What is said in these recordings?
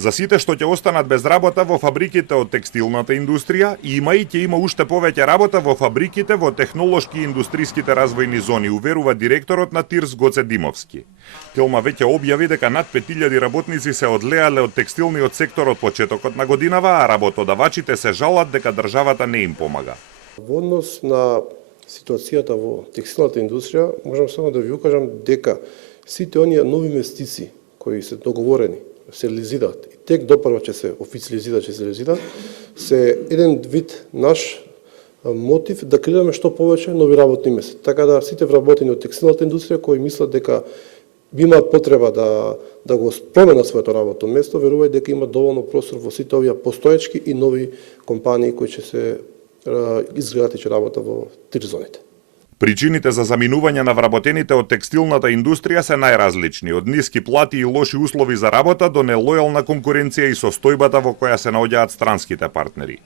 За сите што ќе останат без работа во фабриките од текстилната индустрија, ќе има уште повеќе работа во фабриките во технолошки и индустријските развојни зони, уверува директорот на ТИРС Гоце Димовски. Телма веќе објави дека над 5000 работници се одлеале од текстилниот сектор од почетокот на годинава, а работодавачите се жалат дека државата не им помага. Во однос на ситуацијата во текстилната индустрија, можам само да ви укажам дека сите оние нови инвестиции кои се договорени, се реализираат и тек допрва ќе се официализираат, се еден вид наш мотив да креираме што повеќе нови работни места. Така да сите вработени од текстилната индустрија кои мислат дека би имаат потреба да го променат своето работно место, верувај дека има доволно простор во сите овие постоечки и нови компании кои ќе се изградат и ќе работат во ТИР-зоните. Причините за заминување на вработените од текстилната индустрија се најразлични, од ниски плати и лоши услови за работа до нелојална конкуренција и состојбата во која се наоѓаат странските партнери.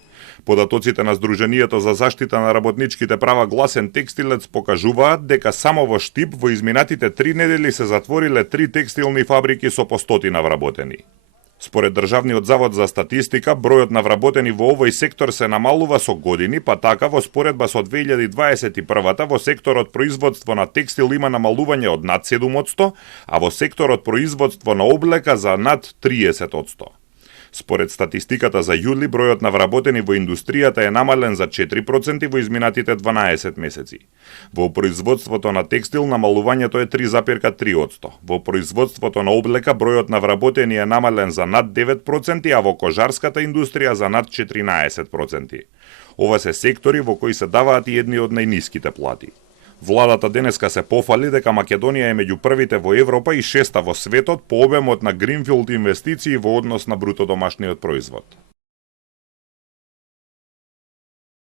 Податоците на Сдруженијето за заштита на работничките права Гласен текстилец покажуваат дека само во Штип во изминатите 3 недели се затвориле 3 текстилни фабрики со по 100 вработени. Според Државниот завод за статистика, бројот на вработени во овој сектор се намалува со години, па така во споредба со 2021 во секторот производство на текстил има намалување од над 7%, а во секторот производство на облека за над 30%. Според статистиката за јули, бројот на вработени во индустријата е намален за 4% во изминатите 12 месеци. Во производството на текстил намалувањето е 3,3%. Во производството на облека бројот на вработени е намален за над 9%, а во кожарската индустрија за над 14%. Ова се сектори во кои се даваат и едни од најниските плати. Владата денеска се пофали дека Македонија е меѓу првите во Европа и 6-та во светот по обемот на гринфилд инвестиции во однос на бруто домашниот производ.